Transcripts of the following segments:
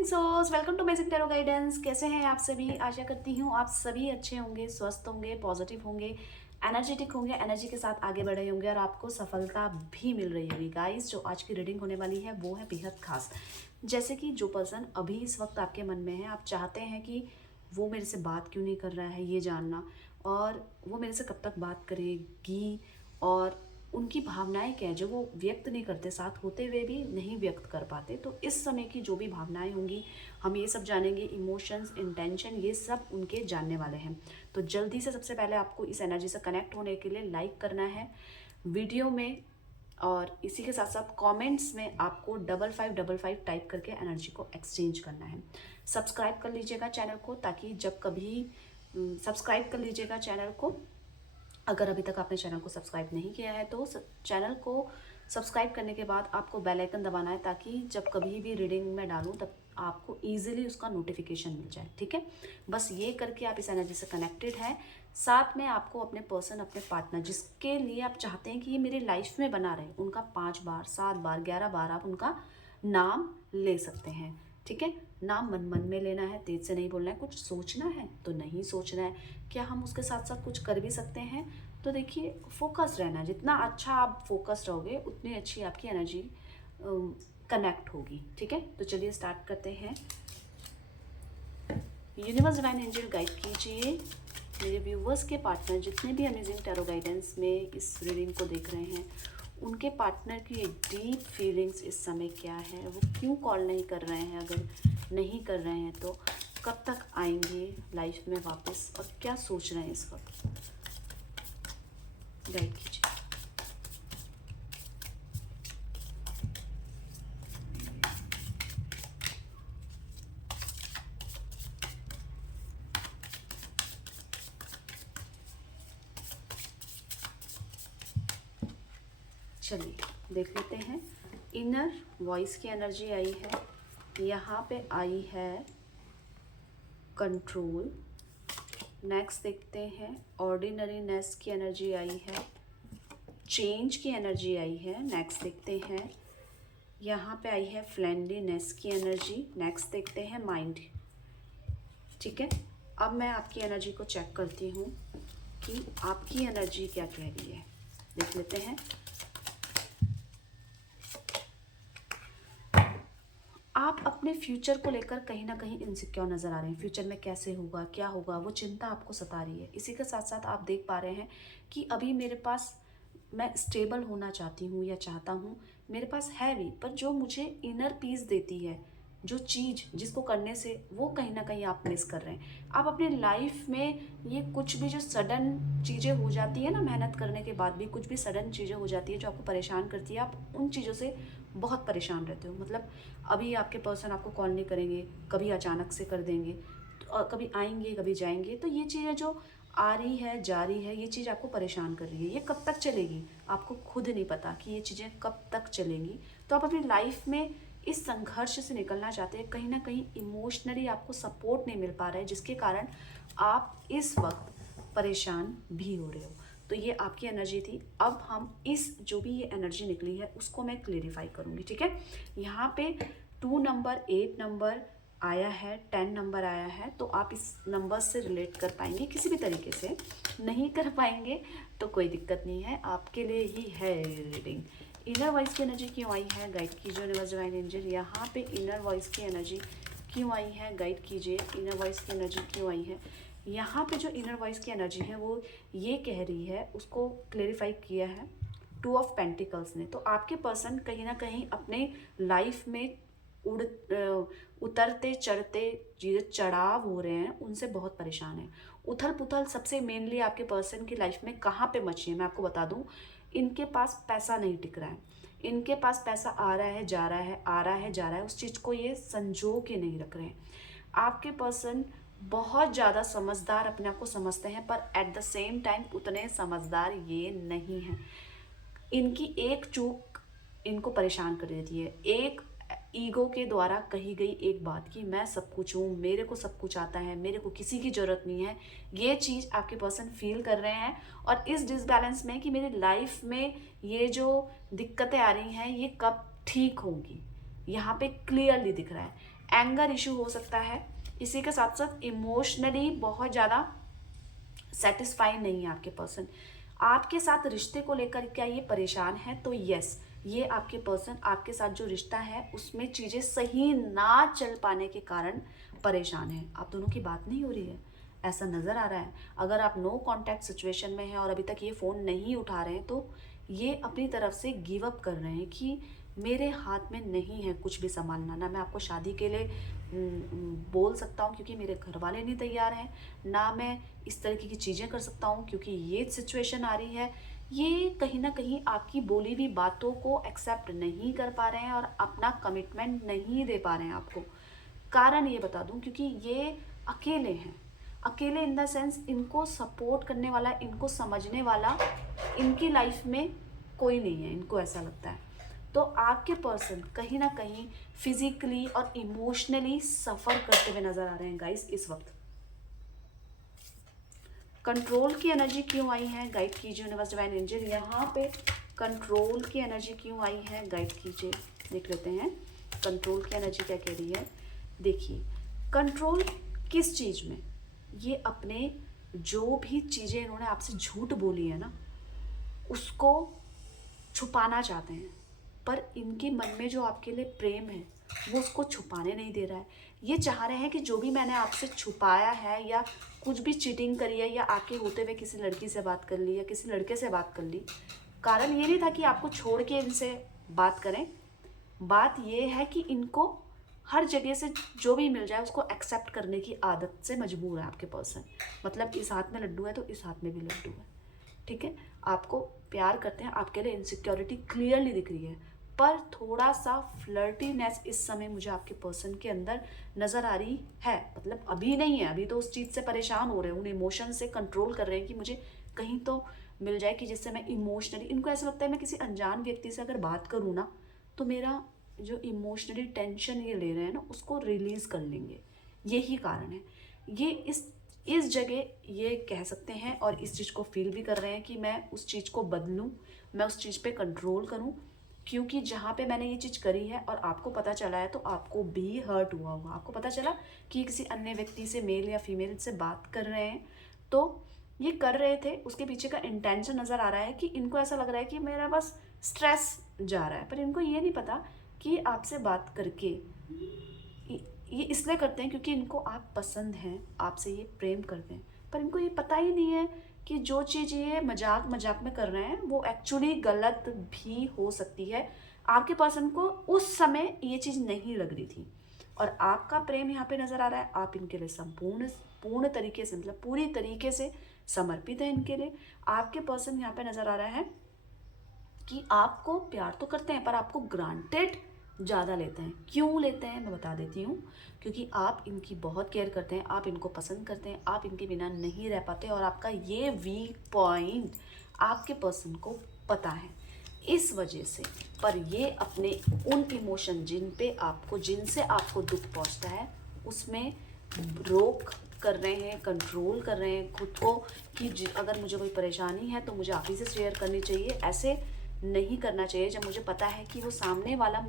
Amazing souls, welcome to amazing tarot guidance. कैसे हैं आप सभी? आशा करती हूँ आप सभी अच्छे होंगे, स्वस्थ होंगे, पॉजिटिव होंगे, एनर्जेटिक होंगे, एनर्जी के साथ आगे बढ़ रहे होंगे और आपको सफलता भी मिल रही होगी। गाइस, जो आज की रीडिंग होने वाली है वो है बेहद खास। जैसे कि जो पर्सन अभी इस वक्त आपके मन में है, आप चाहते हैं कि वो मेरे से बात क्यों नहीं कर रहा है ये जानना, और वो मेरे से कब तक बात करेगी, और उनकी भावनाएं क्या है जो वो व्यक्त नहीं करते, साथ होते हुए भी नहीं व्यक्त कर पाते। तो इस समय की जो भी भावनाएं होंगी हम ये सब जानेंगे। इमोशंस, इंटेंशन, ये सब उनके जानने वाले हैं। तो जल्दी से सबसे पहले आपको इस एनर्जी से कनेक्ट होने के लिए लाइक करना है वीडियो में, और इसी के साथ साथ कमेंट्स में आपको 5555 टाइप करके एनर्जी को एक्सचेंज करना है। सब्सक्राइब कर लीजिएगा चैनल को, ताकि जब कभी सब्सक्राइब कर लीजिएगा चैनल को। अगर अभी तक आपने चैनल को सब्सक्राइब नहीं किया है तो चैनल को सब्सक्राइब करने के बाद आपको बेल आइकन दबाना है, ताकि जब कभी भी रीडिंग में डालूं तब आपको ईजिली उसका नोटिफिकेशन मिल जाए। ठीक है, बस ये करके आप इस एनर्जी से कनेक्टेड हैं। साथ में आपको अपने पर्सन, अपने पार्टनर, जिसके लिए आप चाहते हैं कि ये मेरी लाइफ में बना रहे, उनका 5 बार, 7 बार, 11 बार आप उनका नाम ले सकते हैं। ठीक है, नाम मन मन में लेना है, तेज से नहीं बोलना है। कुछ सोचना है तो नहीं सोचना है। क्या हम उसके साथ साथ कुछ कर भी सकते हैं? तो देखिए, फोकस रहना है। जितना अच्छा आप फोकस रहोगे उतनी अच्छी आपकी एनर्जी कनेक्ट होगी। ठीक है, तो चलिए स्टार्ट करते हैं। यूनिवर्स डिवाइन एंजल गाइड कीजिए मेरे व्यूवर्स के पार्टनर, जितने भी अमेजिंग टैरो गाइडेंस में इस रीडिंग को देख रहे हैं, उनके पार्टनर की डीप फीलिंग्स इस समय क्या है, वो क्यों कॉल नहीं कर रहे हैं, अगर नहीं कर रहे हैं तो कब तक आएंगे लाइफ में वापस, और क्या सोच रहे हैं इस वक्त। गाइड कीजिए। चलिए देख लेते हैं। इनर वॉइस की एनर्जी आई है, यहाँ पे आई है कंट्रोल। नेक्स्ट देखते हैं, ऑर्डिनरीनेस की एनर्जी आई है, चेंज की एनर्जी आई है। नेक्स्ट देखते हैं, यहाँ पे आई है फ्रेंडलीनेस की एनर्जी। नेक्स्ट देखते हैं माइंड। ठीक है, अब मैं आपकी एनर्जी को चेक करती हूँ कि आपकी एनर्जी क्या कह रही है। देख लेते हैं। आप अपने फ्यूचर को लेकर कहीं ना कहीं इनसिक्योर नज़र आ रहे हैं। फ्यूचर में कैसे होगा, क्या होगा, वो चिंता आपको सता रही है। इसी के साथ साथ आप देख पा रहे हैं कि अभी मेरे पास, मैं स्टेबल होना चाहती हूँ या चाहता हूँ, मेरे पास है भी, पर जो मुझे इनर पीस देती है, जो चीज़ जिसको करने से, वो कहीं ना कहीं आप मिस कर रहे हैं। आप अपनी लाइफ में ये कुछ भी जो सडन चीज़ें हो जाती है ना, मेहनत करने के बाद भी कुछ भी सडन चीज़ें हो जाती है जो आपको परेशान करती है, आप उन चीज़ों से बहुत परेशान रहते हो। मतलब अभी आपके पर्सन आपको कॉल नहीं करेंगे, कभी अचानक से कर देंगे, और कभी आएंगे, कभी जाएंगे। तो ये चीज़ें जो आ रही है, जा रही है, ये चीज़ आपको परेशान कर रही है। ये कब तक चलेगी आपको खुद नहीं पता कि ये चीज़ें कब तक चलेंगी। तो आप अपनी लाइफ में इस संघर्ष से निकलना चाहते हैं। कहीं ना कहीं इमोशनली आपको सपोर्ट नहीं मिल पा रहा है, जिसके कारण आप इस वक्त परेशान भी हो रहे हो। तो ये आपकी एनर्जी थी। अब हम इस जो भी ये एनर्जी निकली है उसको मैं क्लेरिफाई करूँगी। ठीक है, यहाँ पे 2 नंबर, 8 नंबर आया है, 10 नंबर आया है। तो आप इस नंबर से रिलेट कर पाएंगे किसी भी तरीके से। नहीं कर पाएंगे तो कोई दिक्कत नहीं है, आपके लिए ही है रीडिंग। इनर वॉइस की एनर्जी क्यों आई है, गाइड कीजिए यूनिवर्स डिवाइन एंजल। यहाँ पे इनर वॉइस की एनर्जी क्यों आई है, गाइड कीजिए। इनर वॉइस की एनर्जी क्यों आई है। यहाँ पे जो इनर वॉइस की एनर्जी है वो ये कह रही है, उसको क्लेरिफाई किया है 2 ऑफ पेंटिकल्स ने। तो आपके पर्सन कहीं ना कहीं अपने लाइफ में उतरते चढ़ते चीज़ें, चढ़ाव हो रहे हैं, उनसे बहुत परेशान है। उथल पुथल सबसे मेनली आपके पर्सन की लाइफ में कहाँ पे मची है, मैं आपको बता दूं। इनके पास पैसा नहीं टिक रहा है। इनके पास पैसा आ रहा है, जा रहा है, आ रहा है, जा रहा है, उस चीज़ को ये संजो के नहीं रख रहे हैं। आपके पर्सन बहुत ज़्यादा समझदार अपने आप को समझते हैं, पर एट द सेम टाइम उतने समझदार ये नहीं हैं। इनकी एक चूक इनको परेशान कर देती है। एक ईगो के द्वारा कही गई एक बात कि मैं सब कुछ हूँ, मेरे को सब कुछ आता है, मेरे को किसी की ज़रूरत नहीं है, ये चीज़ आपके पर्सन फील कर रहे हैं। और इस डिसबैलेंस में कि मेरी लाइफ में ये जो दिक्कतें आ रही हैं ये कब ठीक होंगी, यहाँ पे क्लियरली दिख रहा है। एंगर इशू हो सकता है। इसी के साथ साथ इमोशनली बहुत ज़्यादा सेटिस्फाई नहीं है आपके पर्सन। आपके साथ रिश्ते को लेकर क्या ये परेशान है? तो यस, ये आपके पर्सन आपके साथ जो रिश्ता है उसमें चीज़ें सही ना चल पाने के कारण परेशान है। आप दोनों की बात नहीं हो रही है, ऐसा नज़र आ रहा है। अगर आप नो कांटेक्ट सिचुएशन में हैं और अभी तक ये फ़ोन नहीं उठा रहे हैं, तो ये अपनी तरफ से गिव अप कर रहे हैं कि मेरे हाथ में नहीं है कुछ भी संभालना। ना मैं आपको शादी के लिए बोल सकता हूँ क्योंकि मेरे घर वाले नहीं तैयार हैं, ना मैं इस तरीके की चीज़ें कर सकता हूँ क्योंकि ये सिचुएशन आ रही है। ये कहीं ना कहीं आपकी बोली हुई बातों को एक्सेप्ट नहीं कर पा रहे हैं और अपना कमिटमेंट नहीं दे पा रहे हैं आपको। कारण ये बता दूं, क्योंकि ये अकेले हैं। अकेले इन द सेंस, इनको सपोर्ट करने वाला, इनको समझने वाला इनकी लाइफ में कोई नहीं है, इनको ऐसा लगता है। तो आपके पर्सन कहीं ना कहीं फिजिकली और इमोशनली सफ़र करते हुए नज़र आ रहे हैं गाइस इस वक्त। कंट्रोल की एनर्जी क्यों आई है? गाइड कीजिए यूनिवर्स डिवाइन एंजल। यहाँ पे कंट्रोल की एनर्जी क्यों आई है? गाइड कीजिए, देख लेते हैं कंट्रोल की एनर्जी क्या कह रही है। देखिए, कंट्रोल किस चीज़ में? ये अपने जो भी चीज़ें इन्होंने आपसे झूठ बोली है ना, उसको छुपाना चाहते हैं, पर इनके मन में जो आपके लिए प्रेम है वो उसको छुपाने नहीं दे रहा है। ये चाह रहे हैं कि जो भी मैंने आपसे छुपाया है या कुछ भी चीटिंग करी है या आके होते हुए किसी लड़की से बात कर ली या किसी लड़के से बात कर ली, कारण ये नहीं था कि आपको छोड़ के इनसे बात करें। बात ये है कि इनको हर जगह से जो भी मिल जाए उसको एक्सेप्ट करने की आदत से मजबूर है आपके पर्सन। मतलब इस हाथ में लड्डू है तो इस हाथ में भी लड्डू है, ठीक है। आपको प्यार करते हैं, आपके लिए इनसिक्योरिटी क्लियरली दिख रही है, पर थोड़ा सा फ्लर्टीनेस इस समय मुझे आपके पर्सन के अंदर नज़र आ रही है। मतलब अभी नहीं है, अभी तो उस चीज़ से परेशान हो रहे हैं, उन इमोशन से कंट्रोल कर रहे हैं कि मुझे कहीं तो मिल जाए कि जिससे मैं इमोशनली, इनको ऐसा लगता है मैं किसी अनजान व्यक्ति से अगर बात करूँ ना तो मेरा जो इमोशनली टेंशन ये ले रहे हैं ना उसको रिलीज़ कर लेंगे। यही कारण है। ये इस जगह ये कह सकते हैं और इस चीज़ को फील भी कर रहे हैं कि मैं उस चीज़ को बदलूं, मैं उस चीज़ पे कंट्रोल करूं, क्योंकि जहाँ पे मैंने ये चीज़ करी है और आपको पता चला है तो आपको भी हर्ट हुआ होगा। आपको पता चला कि किसी अन्य व्यक्ति से, मेल या फीमेल से बात कर रहे हैं, तो ये कर रहे थे, उसके पीछे का इंटेंशन नज़र आ रहा है कि इनको ऐसा लग रहा है कि मेरा बस स्ट्रेस जा रहा है, पर इनको ये नहीं पता कि आपसे बात करके ये इसलिए करते हैं क्योंकि इनको आप पसंद हैं, आपसे ये प्रेम करते हैं, पर इनको ये पता ही नहीं है कि जो चीज़ ये मजाक मजाक में कर रहे हैं वो एक्चुअली गलत भी हो सकती है। आपके पर्सन को उस समय ये चीज़ नहीं लग रही थी और आपका प्रेम यहाँ पे नज़र आ रहा है। आप इनके लिए पूर्ण तरीके से, मतलब पूरी तरीके से समर्पित है इनके लिए। आपके पर्सन यहाँ पे नज़र आ रहा है कि आपको प्यार तो करते हैं पर आपको ग्रांटेड ज़्यादा लेते हैं। क्यों लेते हैं मैं बता देती हूँ, क्योंकि आप इनकी बहुत केयर करते हैं, आप इनको पसंद करते हैं, आप इनके बिना नहीं रह पाते और आपका ये वीक पॉइंट आपके पर्सन को पता है। इस वजह से पर ये अपने उन इमोशन जिनसे आपको दुख पहुँचता है उसमें रोक कर रहे हैं, कंट्रोल कर रहे हैं खुद को कि अगर मुझे कोई परेशानी है तो मुझे आप ही से शेयर करनी चाहिए। ऐसे नहीं करना चाहिए जब मुझे पता है कि वो सामने वाला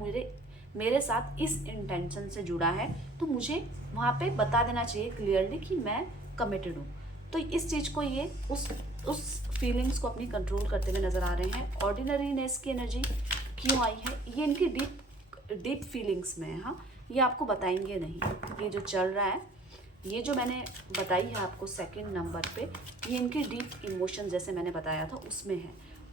मेरे साथ इस इंटेंशन से जुड़ा है, तो मुझे वहाँ पे बता देना चाहिए क्लियरली कि मैं कमिटेड हूँ। तो इस चीज़ को ये उस फीलिंग्स को अपनी कंट्रोल करते हुए नज़र आ रहे हैं। ऑर्डिनरीनेस की एनर्जी क्यों आई है? ये इनकी डीप फीलिंग्स में है। हाँ, ये आपको बताएंगे नहीं। ये जो चल रहा है, ये जो मैंने बताई है आपको सेकंड नंबर पे, ये इनके डीप इमोशन जैसे मैंने बताया था उसमें है।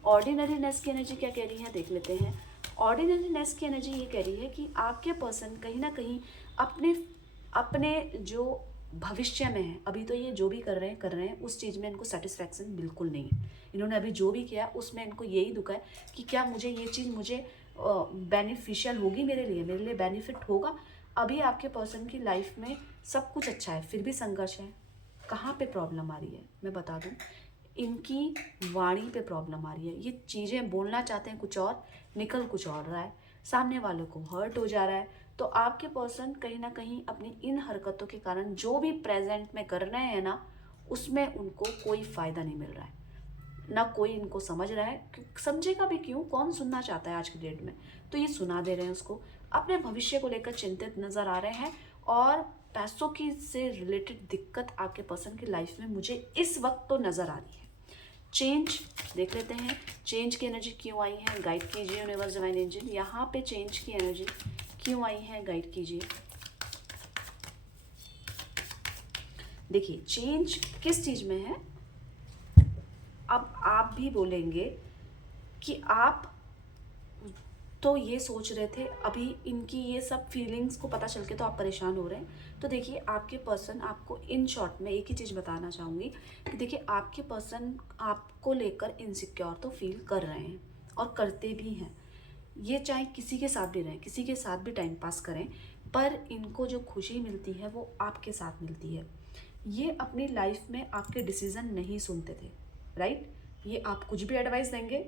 ऑर्डिनरीनेस की एनर्जी क्या कह रही है देख लेते हैं। ऑर्डिनरीनेस की एनर्जी ये कह रही है कि आपके पर्सन कहीं ना कहीं अपने जो भविष्य में है, अभी तो ये जो भी कर रहे हैं उस चीज़ में इनको सेटिस्फैक्शन बिल्कुल नहीं है। इन्होंने अभी जो भी किया उसमें इनको यही दुख है कि क्या मुझे ये चीज़ मुझे बेनिफिशियल होगी, मेरे लिए बेनिफिट होगा। अभी आपके पर्सन की लाइफ में सब कुछ अच्छा है फिर भी संघर्ष है। कहाँ पे प्रॉब्लम आ रही है मैं बता दूँ, इनकी वाणी पे प्रॉब्लम आ रही है। ये चीज़ें बोलना चाहते हैं कुछ और, निकल कुछ और रहा है, सामने वालों को हर्ट हो जा रहा है। तो आपके पर्सन कहीं ना कहीं अपनी इन हरकतों के कारण जो भी प्रेजेंट में कर रहे हैं ना, उसमें उनको कोई फ़ायदा नहीं मिल रहा है, ना कोई इनको समझ रहा है। समझेगा भी क्यों, कौन सुनना चाहता है आज की डेट में? तो ये सुना दे रहे हैं उसको। अपने भविष्य को लेकर चिंतित नज़र आ रहे हैं और पैसों की से रिलेटेड दिक्कत आपके पर्सन की लाइफ में मुझे इस वक्त तो नज़र आ रही है। चेंज देख लेते हैं, चेंज की एनर्जी क्यों आई है, गाइड कीजिए यूनिवर्स डिवाइन एंजल। यहाँ पे चेंज की एनर्जी क्यों आई है, गाइड कीजिए। देखिए चेंज किस चीज़ में है। अब आप भी बोलेंगे कि आप तो ये सोच रहे थे, अभी इनकी ये सब फीलिंग्स को पता चल के तो आप परेशान हो रहे हैं। तो देखिए आपके पर्सन आपको, इन शॉर्ट में एक ही चीज़ बताना चाहूँगी कि देखिए आपके पर्सन आपको लेकर इनसिक्योर तो फील कर रहे हैं और करते भी हैं। ये चाहे किसी के साथ भी रहें, किसी के साथ भी टाइम पास करें, पर इनको जो खुशी मिलती है वो आपके साथ मिलती है। ये अपनी लाइफ में आपके डिसीज़न नहीं सुनते थे, राइट। ये आप कुछ भी एडवाइस देंगे,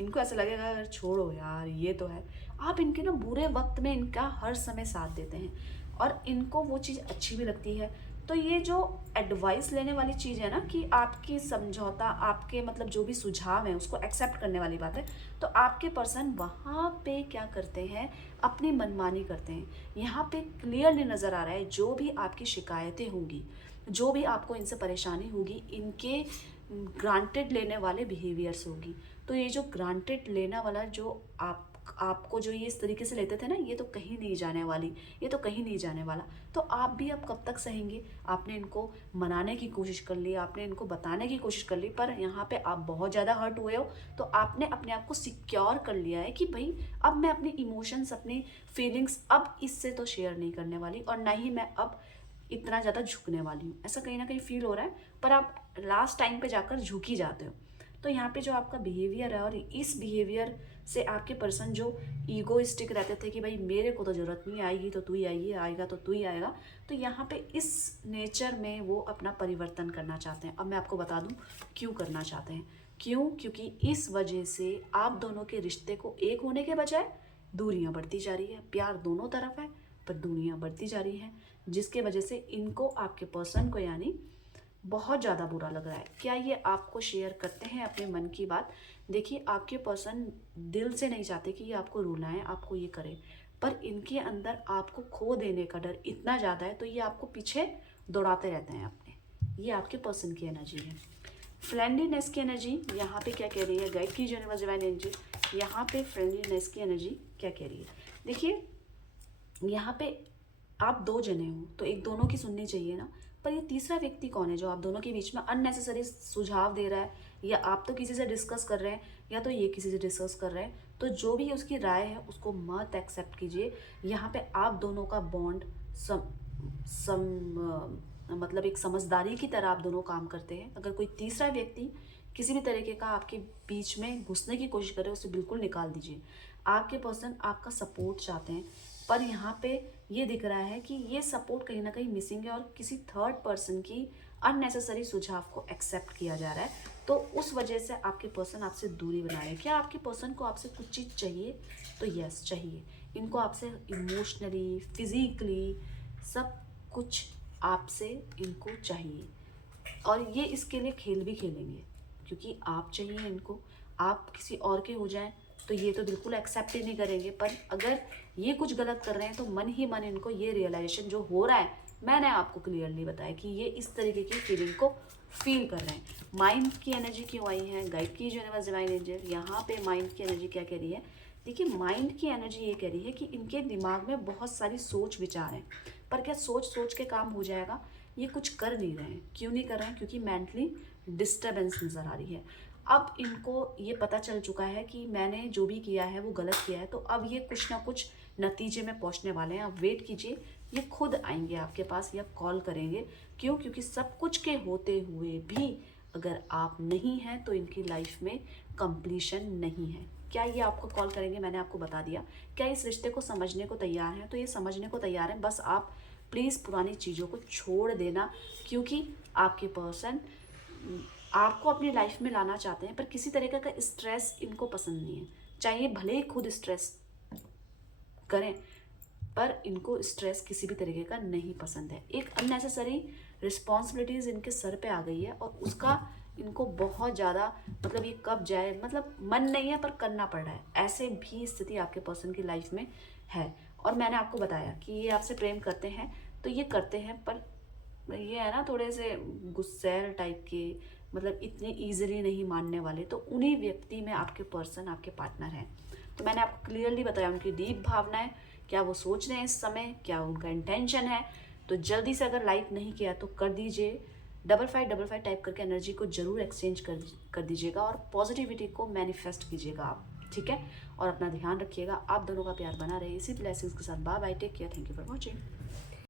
इनको ऐसा लगेगा अगर छोड़ो यार ये तो है। आप इनके ना बुरे वक्त में इनका हर समय साथ देते हैं और इनको वो चीज़ अच्छी भी लगती है। तो ये जो एडवाइस लेने वाली चीज़ है ना, कि आपकी समझौता, आपके मतलब जो भी सुझाव है उसको एक्सेप्ट करने वाली बात है, तो आपके पर्सन वहाँ पे क्या करते हैं, अपनी मनमानी करते हैं। यहाँ पे क्लियरली नज़र आ रहा है जो भी आपकी शिकायतें होंगी, जो भी आपको इनसे परेशानी होगी, इनके ग्रांटेड लेने वाले बिहेवियर्स होगी। तो ये जो ग्रांटेड लेना वाला जो आपको जो ये इस तरीके से लेते थे ना, ये तो कहीं नहीं जाने वाली, ये तो कहीं नहीं जाने वाला। तो आप भी अब कब तक सहेंगे। आपने इनको मनाने की कोशिश कर ली, आपने इनको बताने की कोशिश कर ली, पर यहाँ पे आप बहुत ज़्यादा हर्ट हुए हो। तो आपने अपने आप को सिक्योर कर लिया है कि भाई अब मैं अपनी इमोशंस, अपनी फीलिंग्स अब इससे तो शेयर नहीं करने वाली, और ना ही मैं अब इतना ज़्यादा झुकने वाली हूँ। ऐसा कहीं ना कहीं फील हो रहा है, पर आप लास्ट टाइम पे जाकर झुक ही जाते हो। तो यहाँ पे जो आपका बिहेवियर है, और इस बिहेवियर से आपके पर्सन जो ईगोइस्टिक रहते थे कि भाई मेरे को तो ज़रूरत नहीं, आएगी तो तू ही आएगी, आएगा तो तू ही आएगा, तो यहाँ पे इस नेचर में वो अपना परिवर्तन करना चाहते हैं। अब मैं आपको बता दूँ क्यों करना चाहते हैं। क्यों? क्योंकि इस वजह से आप दोनों के रिश्ते को एक होने के बजाय दूरियां बढ़ती जा रही है। प्यार दोनों तरफ है पर दूरियां बढ़ती जा रही हैं, जिसके वजह से इनको, आपके पर्सन को यानी, बहुत ज़्यादा बुरा लग रहा है। क्या ये आपको शेयर करते हैं अपने मन की बात? देखिए आपके पर्सन दिल से नहीं चाहते कि ये आपको रुलाएं, आपको ये करें, पर इनके अंदर आपको खो देने का डर इतना ज़्यादा है, तो ये आपको पीछे दौड़ाते रहते हैं अपने। ये आपके पर्सन की एनर्जी है। फ्रेंडलीनेस की एनर्जी यहाँ पे क्या कह रही है, गाइड कीजिए यूनिवर्स डिवाइन एनर्जी। यहाँ पे फ्रेंडलीनेस की एनर्जी क्या कह रही है। देखिए यहाँ पे आप दो जने हो तो एक दोनों की सुननी चाहिए ना, पर ये तीसरा व्यक्ति कौन है जो आप दोनों के बीच में अननेसेसरी सुझाव दे रहा है, या आप तो किसी से डिस्कस कर रहे हैं या तो ये किसी से डिस्कस कर रहे हैं। तो जो भी उसकी राय है उसको मत एक्सेप्ट कीजिए। यहाँ पे आप दोनों का बॉन्ड मतलब एक समझदारी की तरह आप दोनों काम करते हैं। अगर कोई तीसरा व्यक्ति किसी भी तरीके का आपके बीच में घुसने की कोशिश करे, उसे बिल्कुल निकाल दीजिए। आपके पर्सन आपका सपोर्ट चाहते हैं, पर यहाँ पे ये दिख रहा है कि ये सपोर्ट कहीं ना कहीं मिसिंग है और किसी थर्ड पर्सन की अननेसेसरी सुझाव को एक्सेप्ट किया जा रहा है। तो उस वजह से आपके पर्सन आपसे दूरी बना रहे हैं। क्या आपके पर्सन को आपसे कुछ चीज़ चाहिए? तो यस चाहिए। इनको आपसे इमोशनली, फिजिकली सब कुछ आपसे इनको चाहिए, और ये इसके लिए खेल भी खेलेंगे, क्योंकि आप चाहिए इनको। आप किसी और के हो जाएं तो ये तो बिल्कुल एक्सेप्ट ही नहीं करेंगे, पर अगर ये कुछ गलत कर रहे हैं तो मन ही मन इनको ये रियलाइजेशन जो हो रहा है, मैंने आपको क्लियरली बताया कि ये इस तरीके की फीलिंग को फील कर रहे हैं। माइंड की एनर्जी क्यों आई है, गाइड की यूनिवर्स डिवाइन एंजल। यहाँ पे माइंड की एनर्जी क्या कह रही है। देखिए माइंड की एनर्जी ये कह रही है कि इनके दिमाग में बहुत सारी सोच विचार हैं, पर क्या सोच सोच के काम हो जाएगा? ये कुछ कर नहीं रहे हैं। क्यों नहीं कर रहे हैं? क्योंकि मेंटली डिस्टर्बेंस नज़र आ रही है। अब इनको ये पता चल चुका है कि मैंने जो भी किया है वो गलत किया है, तो अब ये कुछ ना कुछ नतीजे में पहुंचने वाले हैं। आप वेट कीजिए, ये खुद आएंगे आपके पास या कॉल करेंगे। क्यों? क्योंकि सब कुछ के होते हुए भी अगर आप नहीं हैं तो इनकी लाइफ में कंप्लीशन नहीं है। क्या ये आपको कॉल करेंगे? मैंने आपको बता दिया। क्या इस रिश्ते को समझने को तैयार हैं? तो ये समझने को तैयार हैं, बस आप प्लीज़ पुरानी चीज़ों को छोड़ देना, क्योंकि आपके पर्सन आपको अपनी लाइफ में लाना चाहते हैं, पर किसी तरीके का स्ट्रेस इनको पसंद नहीं है। चाहे भले ही खुद स्ट्रेस करें, पर इनको स्ट्रेस किसी भी तरीके का नहीं पसंद है। एक अननेसेसरी रिस्पॉन्सिबिलिटीज़ इनके सर पे आ गई है और उसका इनको बहुत ज़्यादा, मतलब ये कब जाए, मतलब मन नहीं है पर करना पड़ रहा है। ऐसे भी स्थिति आपके पर्सन की लाइफ में है। और मैंने आपको बताया कि ये आपसे प्रेम करते हैं, तो ये करते हैं, पर ये है ना थोड़े से गुस्सैल टाइप के, मतलब इतने ईजिली नहीं मानने वाले। तो उन्हीं व्यक्ति में आपके पर्सन, आपके पार्टनर हैं। तो मैंने आपको क्लियरली बताया उनकी डीप भावनाएं, क्या वो सोच रहे हैं इस समय, क्या उनका इंटेंशन है। तो जल्दी से अगर लाइक नहीं किया तो कर दीजिए, 5555 टाइप करके एनर्जी को जरूर एक्सचेंज कर दीजिएगा और पॉजिटिविटी को मैनिफेस्ट कीजिएगा आप, ठीक है। और अपना ध्यान रखिएगा, आप दोनों का प्यार बना रहे। इसी ब्लेसिंग्स के साथ bye bye, take care, thank you for watching.